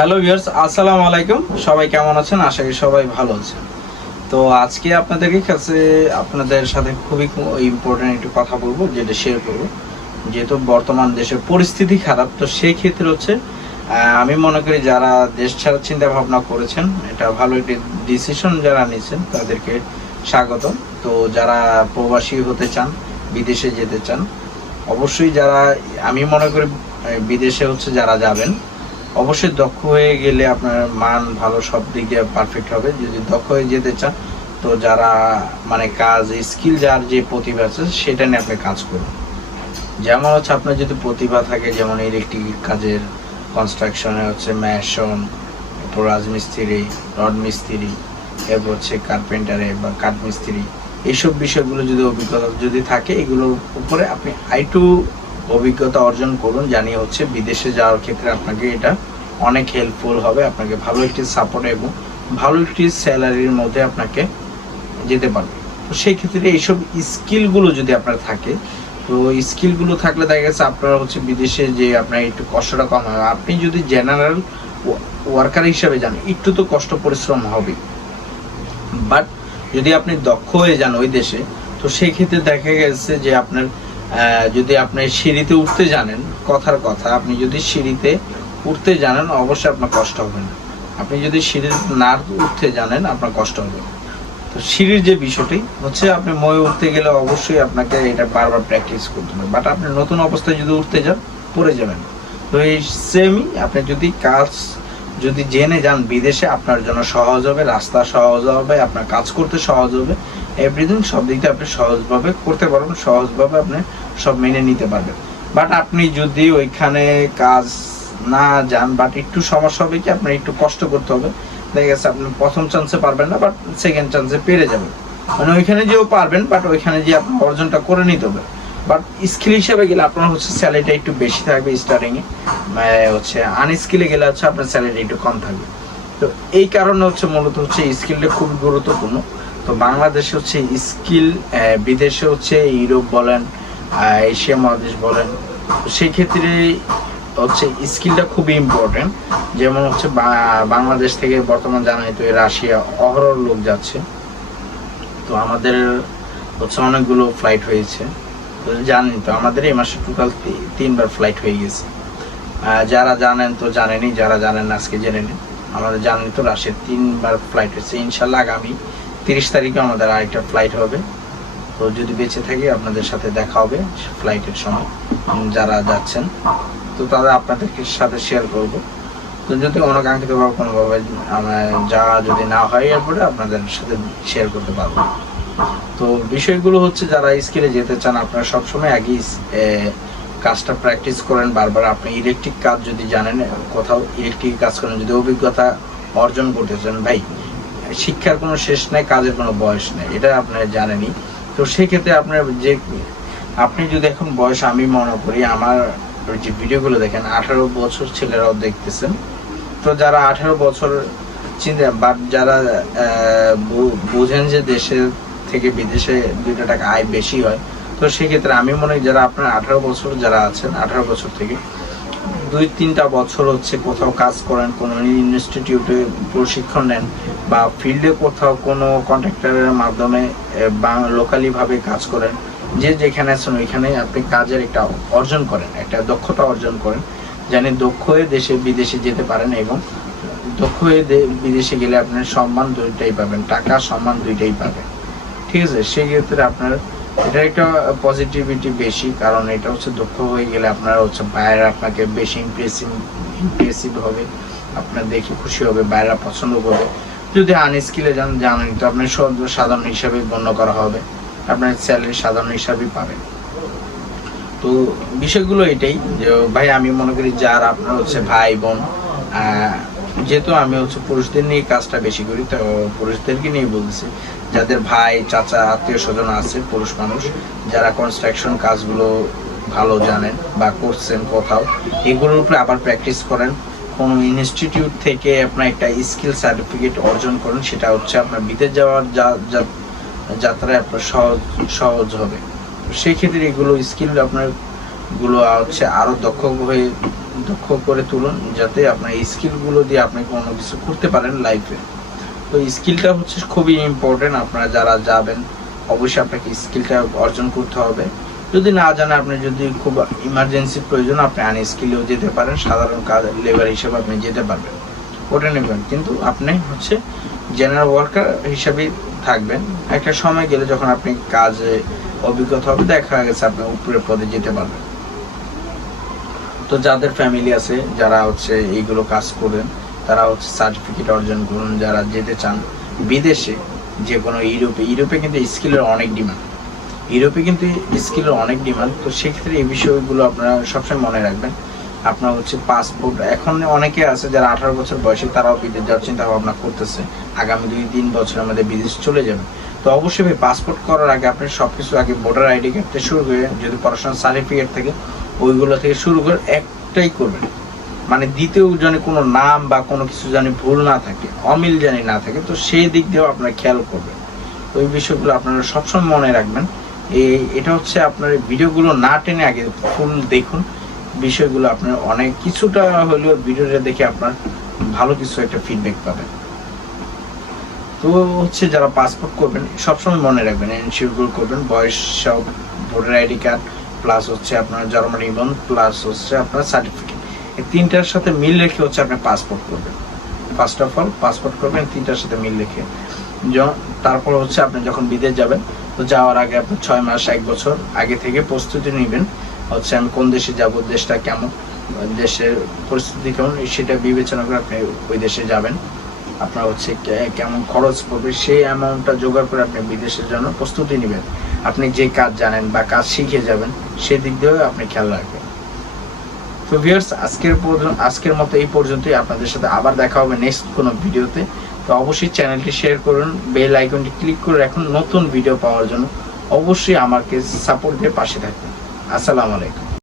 Hello viewers, আসসালামু আলাইকুম। সবাই কেমন আছেন? আশা করি সবাই ভালো আছেন। তো আজকে আপনাদের সাথে খুবই ইম্পর্টেন্ট একটু কথা বলবো, যেটা শেয়ার করবো। যেহেতু বর্তমান দেশের পরিস্থিতি খারাপ, তো সেই ক্ষেত্রে হচ্ছে আমি মনে করি যারা দেশ ছাড়ার চিন্তা ভাবনা করেছেন, এটা ভালো একটি ডিসিশন যারা নিয়েছেন তাদেরকে স্বাগত। তো যারা প্রবাসী হতে চান, বিদেশে যেতে চান, অবশ্যই আমি মনে করি বিদেশে হচ্ছে যারা যাবেন, অবশ্যই দক্ষ হয়ে গেলে আপনার মান ভালো, সব দিক দিয়ে পারফেক্ট হবে। যদি দক্ষ হয়ে যেতে চান, তো যারা মানে কাজ স্কিল, যার যে প্রতিভা আছে সেটা নিয়ে আপনি কাজ করুন। যেমন হচ্ছে আপনার যদি প্রতিভা থাকে, যেমন ইলেকট্রিক কাজের, কনস্ট্রাকশনে হচ্ছে ম্যাশন, এরপর রাজমিস্ত্রি, রড মিস্ত্রি, এরপর হচ্ছে কার্পেন্টারে বা কাঠ মিস্ত্রি, এইসব বিষয়গুলো যদি অভিজ্ঞতা যদি থাকে, এগুলোর উপরে আপনি আইটু অভিজ্ঞতা অর্জন করুন। জানিয়ে হচ্ছে বিদেশে যাওয়ার ক্ষেত্রে আপনাকে এটা অনেক হেল্পফুল হবে। আপনাকে ভালো একটি সাপোর্ট এবং ভালো একটি স্যালারির মধ্যে আপনাকে যেতে পারবে। তো সেই ক্ষেত্রে এইসব স্কিলগুলো যদি আপনার থাকে, তো স্কিলগুলো থাকলে দেখা গেছে আপনার হচ্ছে বিদেশে যে আপনার একটু কষ্টটা কম হবে। আপনি যদি জেনারেল ওয়ার্কার হিসাবে যান, একটু তো কষ্ট পরিশ্রম হবে, বাট যদি আপনি দক্ষ হয়ে যান ওই দেশে, তো সেই ক্ষেত্রে দেখা গেছে যে আপনার যদি আপনি সিঁড়িতে উঠতে জানেন, কথার কথা, আপনি যদি সিঁড়িতে উঠতে জানেন অবশ্যই আপনার কষ্ট হবে না। আপনি যদি সিঁড়ি না উঠতে জানেন আপনার কষ্ট হবে। তো সিঁড়ির যে বিষয়টি হচ্ছে, আপনি ময়ে উঠতে গেলে অবশ্যই আপনাকে এটা বারবার প্র্যাকটিস করতে হবে, বাট আপনি নতুন অবস্থায় যদি উঠতে যান পড়ে যাবেন। তো এই সেমই আপনি যদি জেনে যান বিদেশে, আপনার জন্য সহজ হবে, রাস্তা সহজ হবে, আপনার কাজ করতে সহজ হবে, এভরিথিং সব দিক দিয়ে আপনি সহজভাবে করতে পারবেন, সহজভাবে আপনি সব মেনে নিতে পারবেন। বাট আপনি যদি ওইখানে কাজ না যান, বাট একটু সমস্যা হবে কি, আপনার একটু কষ্ট করতে হবে। দেখা গেছে আপনি প্রথম চান্সে পারবেন না, বাট সেকেন্ড চান্সে পেরে যাবেন। মানে ওইখানে যেও পারবেন, বাট ওইখানে যে আপনি অর্জনটা করে নিতে হবে। বাট স্কিল হিসেবে গেলে আপনার হচ্ছে স্যালারিটা একটু বেশি থাকবে স্টার্টিংয়ে, হচ্ছে আনস্কিলে গেলে হচ্ছে আপনার স্যালারি একটু কম থাকবে। তো এই কারণে হচ্ছে মূলত হচ্ছে স্কিলটা খুবই গুরুত্বপূর্ণ। তো বাংলাদেশে হচ্ছে স্কিল, বিদেশে হচ্ছে ইউরোপ বলেন, এশিয়া মহাদেশ বলেন, সেই ক্ষেত্রে হচ্ছে স্কিলটা খুবই ইম্পর্টেন্ট। যেমন হচ্ছে বাংলাদেশ থেকে বর্তমান জানাই তো রাশিয়া অহরহ লোক যাচ্ছে। তো আমাদের হচ্ছে অনেকগুলো ফ্লাইট হয়েছে। তো জানেন তো আমাদের এই মাসে টোটাল 3বার ফ্লাইট হয়ে গেছে। যারা জানেন তো জানেনি, যারা জানেন না আজকে জেনে নিন। আমাদের জানেন তো রাশিয়ার 3বার ফ্লাইট হয়েছে। ইনশাল্লাহ আগামী 30 তারিখে আমাদের আরেকটা ফ্লাইট হবে। তো যদি বেঁচে থাকি আপনাদের সাথে দেখা হবে ফ্লাইটের সময়, যারা যাচ্ছেন। তো তারা আপনাদেরকে সাথে শেয়ার করব। তো যদি অনাকাঙ্ক্ষিতভাবে কোনোভাবে যাওয়া যদি না হয়, এরপরে আপনাদের সাথে শেয়ার করতে পারবো। তো বিষয়গুলো হচ্ছে, যারা স্কিলে যেতে চান আপনারা সবসময় আগে কাজটা প্র্যাকটিস করেন বারবার। আপনি ইলেকট্রিক কাজ যদি জানেন, কোথাও ইলেকট্রিক কাজ করেন, যদি অভিজ্ঞতা অর্জন করতে চান, ভাই শিক্ষার কোনো শেষ নেই, কাজের কোনো বয়স নেই, এটা আপনারা জানেনই। তো সেক্ষেত্রে আপনি যদি এখন বয়স, আমি মনে করি আমার যে ভিডিওগুলো দেখেন 18 বছর ছেলেরাও দেখতেছেন। তো যারা 18 বছর চিন্তা, বাট যারা বুঝেন যে দেশের থেকে বিদেশে 2টা টাকা আয় বেশি হয়, তো সেক্ষেত্রে আমি মনে করি যারা আপনার 18 বছর যারা আছেন, 18 বছর থেকে 2-3টা বছর হচ্ছে কোথাও কাজ করেন, কোনো ইনস্টিটিউটে প্রশিক্ষণ নেন, বা ফিল্ডে কোথাও কোনো কন্ট্রাক্টরের মাধ্যমে বা লোকালিভাবে কাজ করেন। যে যেখানে আছেন ওইখানে আপনি কাজের একটা অর্জন করেন, একটা দক্ষতা অর্জন করেন, জানি দক্ষ হয়ে বিদেশে যেতে পারেন। এবং দক্ষ হয়ে বিদেশে গেলে আপনার সম্মান দুইটাই পাবেন, টাকা সম্মান দুইটাই পাবেন। ঠিক আছে, সেক্ষেত্রে আপনার এটা একটা পজিটিভিটি বেশি, কারণ এটা হচ্ছে দক্ষ হয়ে গেলে আপনারা হচ্ছে বাইরে আপনাকে বেশি ইমপ্রেসিভ হবে, আপনার দেখে খুশি হবে, বাইরে পছন্দ করবে। যদি আনস্কিলে জানেন তো আপনার সাধারণ হিসাবে গণ্য করা হবে, আপনার স্যালারি সাধারণ হিসাবেই পাবেন। তো বিষয়গুলো এটাই যে ভাই, আমি মনে করি যারা আপনার হচ্ছে ভাই বোন, যেহেতু আমি হচ্ছে পুরুষদের নিয়ে কাজটা বেশি করি, তো পুরুষদেরকে নিয়ে বলতেছি, যাদের ভাই চাচা আত্মীয় স্বজন আছে, পুরুষ মানুষ, যারা কনস্ট্রাকশন কাজগুলো ভালো জানেন বা করছেন কোথাও, এগুলোর উপরে আবার প্র্যাকটিস করেন। কোনো ইনস্টিটিউট থেকে আপনার একটা স্কিল সার্টিফিকেট অর্জন করেন, সেটা হচ্ছে আপনার বিদেশ যাওয়ার যাত্রায় আপনার সহজ হবে। সেই ক্ষেত্রে এগুলো স্কিল আপনার গুলো হচ্ছে আরো দক্ষ করে তুলুন, যাতে আপনার এই স্কিলগুলো দিয়ে আপনি কোনো কিছু করতে পারেন লাইফে। তো স্কিলটা হচ্ছে খুবই ইম্পর্টেন্ট। আপনারা যারা যাবেন অবশ্যই আপনাকে স্কিলটা অর্জন করতে হবে। যদি না জানেন, আপনি যদি খুব ইমার্জেন্সি প্রয়োজন, আপনি আনস্কিলেও যেতে পারেন, সাধারণ কাজ লেবার হিসেবে আপনি যেতে পারবেন, ওটা নেবেন। কিন্তু আপনি হচ্ছে জেনারেল ওয়ার্কার হিসাবেই থাকবেন। একটা সময় গেলে যখন আপনি কাজে অভিজ্ঞতা হবে, দেখা গেছে আপনি উপরের পদে যেতে পারবেন। তো যাদের ফ্যামিলি আছে, যারা হচ্ছে এইগুলো কাজ করবেন, তারা হচ্ছে সার্টিফিকেট অর্জন করুন। যারা যেতে চান বিদেশে, যে কোনো ইউরোপে কিন্তু স্কিলের অনেক ডিমান্ড, তো সেক্ষেত্রে এই বিষয়গুলো আপনারা সবসময় মনে রাখবেন। আপনার হচ্ছে পাসপোর্ট, এখন অনেকে আছে যারা 18 বছর বয়সে, তারাও বিদেশ যাওয়ার চিন্তা ভাবনা করতেছে, আগামী 2-3 বছরের মধ্যে বিদেশ চলে যাবে। তো অবশ্যই পাসপোর্ট করার আগে আপনি সবকিছু আগে ভোটার আইডি কার্ড থেকে শুরু করে, যদি পড়াশোনার সার্টিফিকেট থেকে, ওইগুলো থেকে শুরু করে একটাই করবেন, মানে দ্বিতীয় জানি কোনো নাম বা কোনো কিছু জানি ভুল না থাকে, অমিল জানি না থাকে, তো সেই দিক দিয়েও আপনারা খেয়াল করবেন। তো এই বিষয়গুলো আপনারা সবসময় মনে রাখবেন। এটা হচ্ছে আপনার ভিডিওগুলো না টেনে আগে ফুল দেখুন, বিষয়গুলো আপনার অনেক কিছুটা হলেও ভিডিওটা দেখে আপনার ভালো কিছু একটা ফিডব্যাক পাবেন। তো হচ্ছে যারা পাসপোর্ট করবেন সবসময় মনে রাখবেন, এনশিওর করবেন বয়স, সব ভোটার আইডি কার্ড প্লাস হচ্ছে আপনার জন্ম নিবন্ধন প্লাস হচ্ছে আপনার সার্টিফিকেট, এই তিনটার সাথে মিল রেখে হচ্ছে আপনি পাসপোর্ট করবেন। ফার্স্ট অফ অল পাসপোর্ট করবেন তিনটার সাথে মিল রেখে। তারপর হচ্ছে আপনি যখন বিদেশ যাবেন, তো যাওয়ার আগে আপনি 6 মাস 1 বছর আগে থেকে প্রস্তুতি নেবেন, হচ্ছে আমি কোন দেশে যাব, দেশটা কেমন, দেশের পরিস্থিতি কেমন, সেটা বিবেচনা করে আপনি ওই দেশে যাবেন। আপনার হচ্ছে কেমন খরচ পড়বে, সেই অ্যামাউন্টটা জোগাড় করে আপনি বিদেশের জন্য প্রস্তুতি নেবেন। আপনি যে কাজ জানেন বা কাজ শিখে যাবেন, সেদিক দিয়েও আপনি খেয়াল রাখবেন। তো ভিউয়ার্স, আজকের মতো এই পর্যন্তই। আপনাদের সাথে আবার দেখা হবে নেক্সট কোনো ভিডিওতে। তো অবশ্যই চ্যানেলটি শেয়ার করুন, বেল আইকনটি ক্লিক করে রাখুন নতুন ভিডিও পাওয়ার জন্য। অবশ্যই আমাকে সাপোর্ট দিয়ে পাশে থাকবেন। আসসালামু আলাইকুম।